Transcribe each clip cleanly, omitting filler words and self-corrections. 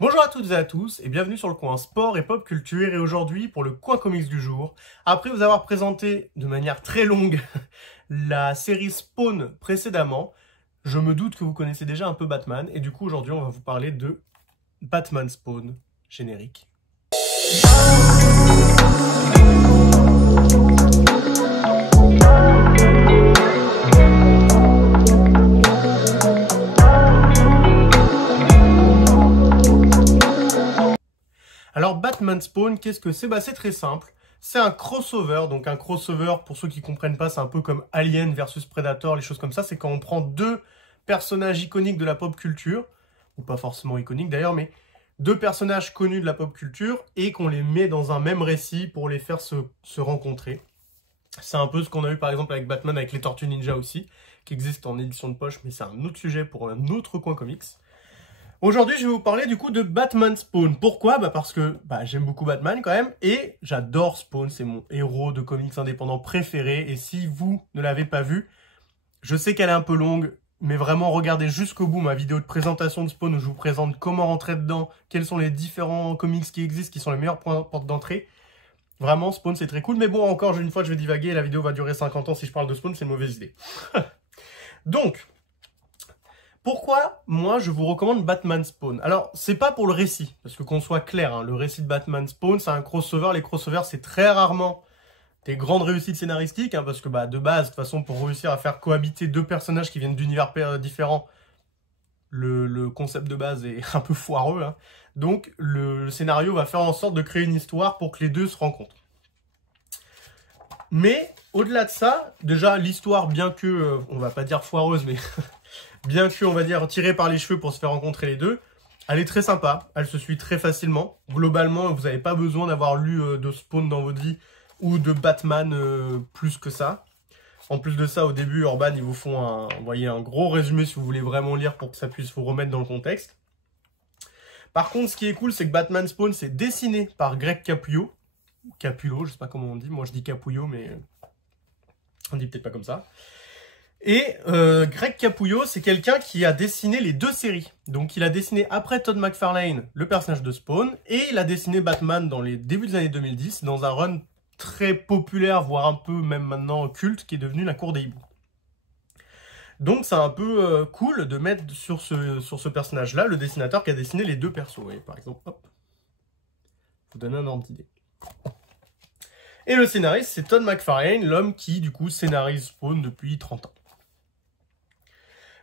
Bonjour à toutes et à tous et bienvenue sur le coin sport et pop culture et aujourd'hui pour le coin comics du jour. Après vous avoir présenté de manière très longue la série Spawn précédemment, je me doute que vous connaissez déjà un peu Batman et du coup aujourd'hui on va vous parler de Batman Spawn générique. Alors Batman Spawn, qu'est-ce que c'est? C'est très simple, c'est un crossover, donc un crossover, pour ceux qui comprennent pas, c'est un peu comme Alien versus Predator, les choses comme ça, c'est quand on prend deux personnages iconiques de la pop culture, ou pas forcément iconiques d'ailleurs, mais deux personnages connus de la pop culture, et qu'on les met dans un même récit pour les faire se rencontrer. C'est un peu ce qu'on a eu par exemple avec Batman, avec les Tortues Ninja aussi, qui existent en édition de poche, mais c'est un autre sujet pour un autre coin comics. Aujourd'hui, je vais vous parler du coup de Batman Spawn. Pourquoi? Parce que j'aime beaucoup Batman quand même, et j'adore Spawn, c'est mon héros de comics indépendant préféré, et si vous ne l'avez pas vu, je sais qu'elle est un peu longue, mais vraiment regardez jusqu'au bout ma vidéo de présentation de Spawn où je vous présente comment rentrer dedans, quels sont les différents comics qui existent, qui sont les meilleures portes d'entrée. Vraiment, Spawn c'est très cool, mais bon, encore une fois, je vais divaguer, la vidéo va durer 50 ans si je parle de Spawn, c'est une mauvaise idée. Donc, pourquoi, moi, je vous recommande Batman Spawn? Alors, c'est pas pour le récit, parce que qu'on soit clair, hein, le récit de Batman Spawn, c'est un crossover. Les crossovers, c'est très rarement des grandes réussites scénaristiques, hein, parce que de base, de toute façon, pour réussir à faire cohabiter deux personnages qui viennent d'univers différents, le concept de base est un peu foireux. Hein. Donc, le scénario va faire en sorte de créer une histoire pour que les deux se rencontrent. Mais, au-delà de ça, déjà, l'histoire, bien que, on va pas dire foireuse, mais... bien que, on va dire, tirée par les cheveux pour se faire rencontrer les deux, elle est très sympa, elle se suit très facilement. Globalement, vous n'avez pas besoin d'avoir lu de Spawn dans votre vie ou de Batman plus que ça. En plus de ça, au début, Urban, ils vous font un gros résumé si vous voulez vraiment lire pour que ça puisse vous remettre dans le contexte. Par contre, ce qui est cool, c'est que Batman Spawn, c'est dessiné par Greg Capullo. Capullo, je sais pas comment on dit, moi je dis Capullo, mais on dit peut-être pas comme ça. Et Greg Capullo, c'est quelqu'un qui a dessiné les deux séries. Donc il a dessiné après Todd McFarlane le personnage de Spawn, et il a dessiné Batman dans les débuts des années 2010, dans un run très populaire, voire un peu même maintenant culte, qui est devenu La Cour des Hiboux. Donc c'est un peu cool de mettre sur ce personnage-là le dessinateur qui a dessiné les deux persos. Et par exemple, hop, je vous donne un ordre d'idée. Et le scénariste, c'est Todd McFarlane, l'homme qui, du coup, scénarise Spawn depuis 30 ans.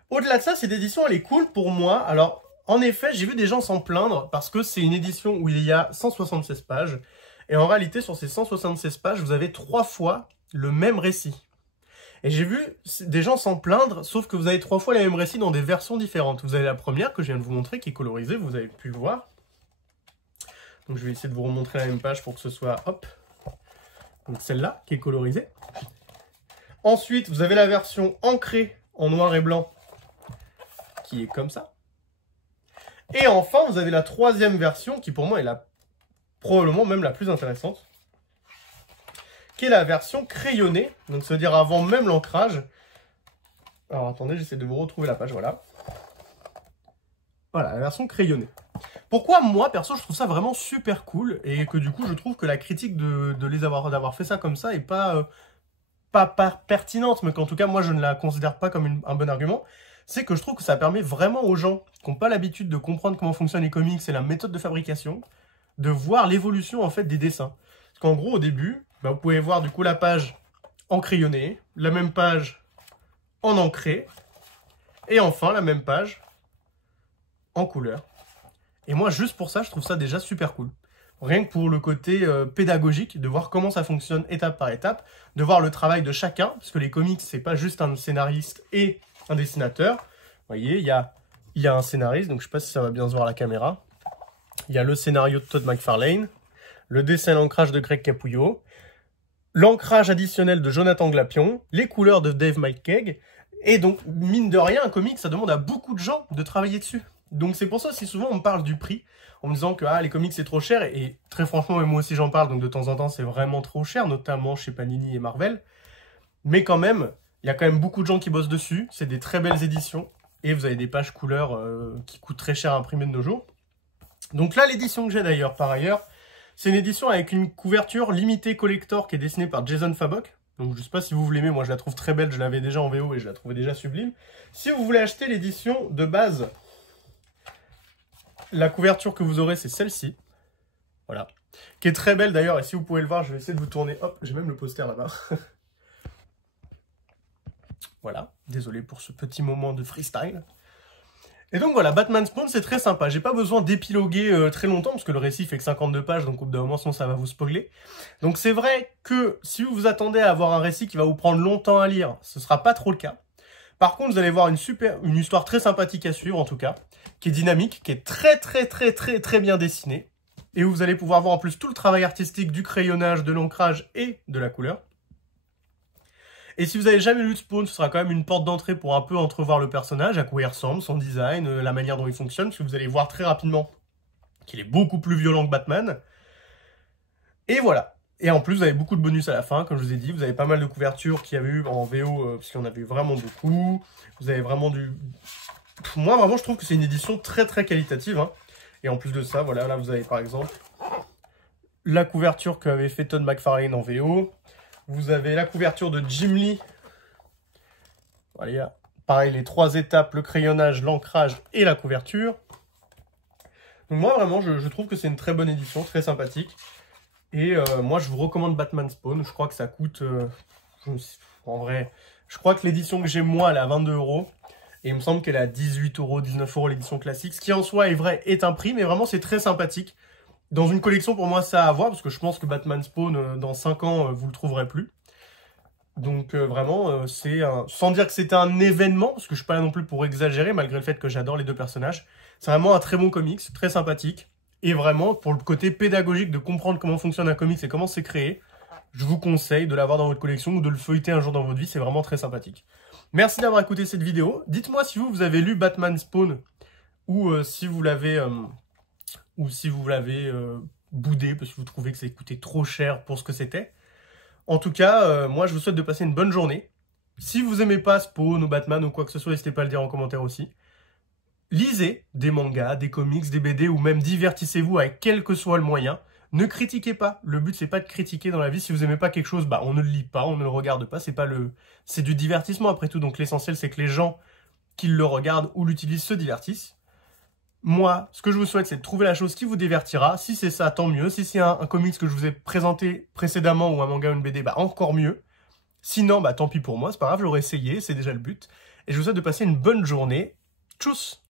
Au-delà de ça, cette édition, elle est cool pour moi. Alors, en effet, j'ai vu des gens s'en plaindre parce que c'est une édition où il y a 176 pages. Et en réalité, sur ces 176 pages, vous avez 3 fois le même récit. Et j'ai vu des gens s'en plaindre, sauf que vous avez 3 fois les mêmes récits dans des versions différentes. Vous avez la première que je viens de vous montrer, qui est colorisée, vous avez pu le voir. Donc je vais essayer de vous remontrer la même page pour que ce soit, hop. Donc celle-là, qui est colorisée. Ensuite, vous avez la version ancrée en noir et blanc, qui est comme ça. Et enfin, vous avez la troisième version, qui pour moi est probablement même la plus intéressante, qui est la version crayonnée, donc ça veut dire avant même l'ancrage. Alors attendez, j'essaie de vous retrouver la page, voilà. Voilà, la version crayonnée. Pourquoi moi, perso, je trouve ça vraiment super cool, et que du coup, je trouve que la critique d'avoir fait ça comme ça est pas pertinente, mais qu'en tout cas, moi, je ne la considère pas comme un bon argument, c'est que je trouve que ça permet vraiment aux gens qui n'ont pas l'habitude de comprendre comment fonctionnent les comics et la méthode de fabrication, de voir l'évolution, en fait, des dessins. Parce qu'en gros, au début, vous pouvez voir, du coup, la page en crayonné, la même page en ancré, et enfin, la même page en couleur. Et moi, juste pour ça, je trouve ça déjà super cool. Rien que pour le côté pédagogique, de voir comment ça fonctionne étape par étape, de voir le travail de chacun, parce que les comics, c'est pas juste un scénariste et un dessinateur. Vous voyez, il y a un scénariste, donc je sais pas si ça va bien se voir à la caméra. Il y a le scénario de Todd McFarlane, le dessin et l'ancrage de Greg Capullo, l'ancrage additionnel de Jonathan Glapion, les couleurs de Dave McKeag, et donc, mine de rien, un comic, ça demande à beaucoup de gens de travailler dessus. Donc c'est pour ça, si souvent on me parle du prix, en me disant que les comics c'est trop cher, et très franchement, et moi aussi j'en parle, donc de temps en temps c'est vraiment trop cher, notamment chez Panini et Marvel. Mais quand même, il y a quand même beaucoup de gens qui bossent dessus, c'est des très belles éditions, et vous avez des pages couleurs qui coûtent très cher à imprimer de nos jours. Donc là, l'édition que j'ai d'ailleurs, par ailleurs, c'est une édition avec une couverture limitée collector qui est dessinée par Jason Fabok. Donc je sais pas si vous l'aimez, moi je la trouve très belle, je l'avais déjà en VO et je la trouvais déjà sublime. Si vous voulez acheter l'édition de base, la couverture que vous aurez, c'est celle-ci. Voilà. Qui est très belle d'ailleurs, et si vous pouvez le voir, je vais essayer de vous tourner. Hop, j'ai même le poster là-bas. Voilà, désolé pour ce petit moment de freestyle. Et donc voilà, Batman Spawn, c'est très sympa. J'ai pas besoin d'épiloguer très longtemps, parce que le récit fait que 52 pages, donc au bout d'un moment, sinon ça va vous spoiler. Donc c'est vrai que si vous vous attendez à avoir un récit qui va vous prendre longtemps à lire, ce sera pas trop le cas. Par contre, vous allez voir une histoire très sympathique à suivre, en tout cas, qui est dynamique, qui est très bien dessinée, et où vous allez pouvoir voir en plus tout le travail artistique du crayonnage, de l'ancrage et de la couleur. Et si vous n'avez jamais lu de Spawn, ce sera quand même une porte d'entrée pour un peu entrevoir le personnage, à quoi il ressemble, son design, la manière dont il fonctionne, parce que vous allez voir très rapidement qu'il est beaucoup plus violent que Batman. Et voilà. Et en plus, vous avez beaucoup de bonus à la fin, comme je vous ai dit. Vous avez pas mal de couvertures qu'il y avait eu en VO, parce qu'il y en avait vraiment beaucoup. Vous avez vraiment du... Moi, vraiment, je trouve que c'est une édition très qualitative. Hein. Et en plus de ça, voilà, là, vous avez par exemple la couverture qu'avait fait Todd McFarlane en VO. Vous avez la couverture de Jim Lee. Voilà, pareil, les 3 étapes, le crayonnage, l'ancrage et la couverture. Donc moi, vraiment, je trouve que c'est une très bonne édition, très sympathique. Et moi, je vous recommande Batman Spawn. Je crois que ça coûte... en vrai, je crois que l'édition que j'ai, moi, elle est à 22 €. Et il me semble qu'elle est à 18 €, 19 € l'édition classique. Ce qui, en soi, est vrai, est un prix. Mais vraiment, c'est très sympathique. Dans une collection, pour moi, ça à avoir, parce que je pense que Batman Spawn, dans 5 ans, vous le trouverez plus. Donc vraiment, c'est sans dire que c'était un événement, parce que je suis pas là non plus pour exagérer, malgré le fait que j'adore les deux personnages. C'est vraiment un très bon comics, très sympathique. Et vraiment, pour le côté pédagogique de comprendre comment fonctionne un comics et comment c'est créé, je vous conseille de l'avoir dans votre collection ou de le feuilleter un jour dans votre vie, c'est vraiment très sympathique. Merci d'avoir écouté cette vidéo. Dites-moi si vous avez lu Batman Spawn, ou si vous l'avez... boudé parce que vous trouvez que ça coûtait trop cher pour ce que c'était. En tout cas, moi je vous souhaite de passer une bonne journée. Si vous aimez pas Spawn ou Batman ou quoi que ce soit, n'hésitez pas à le dire en commentaire aussi. Lisez des mangas, des comics, des BD ou même divertissez-vous avec quel que soit le moyen. Ne critiquez pas. Le but c'est pas de critiquer dans la vie. Si vous aimez pas quelque chose, bah on ne le lit pas, on ne le regarde pas. C'est du divertissement après tout. Donc l'essentiel c'est que les gens qui le regardent ou l'utilisent se divertissent. Moi, ce que je vous souhaite, c'est de trouver la chose qui vous divertira. Si c'est ça, tant mieux. Si c'est un comics que je vous ai présenté précédemment ou un manga ou une BD, bah encore mieux. Sinon, bah tant pis pour moi, c'est pas grave, je l'aurais essayé, c'est déjà le but. Et je vous souhaite de passer une bonne journée. Tchuss!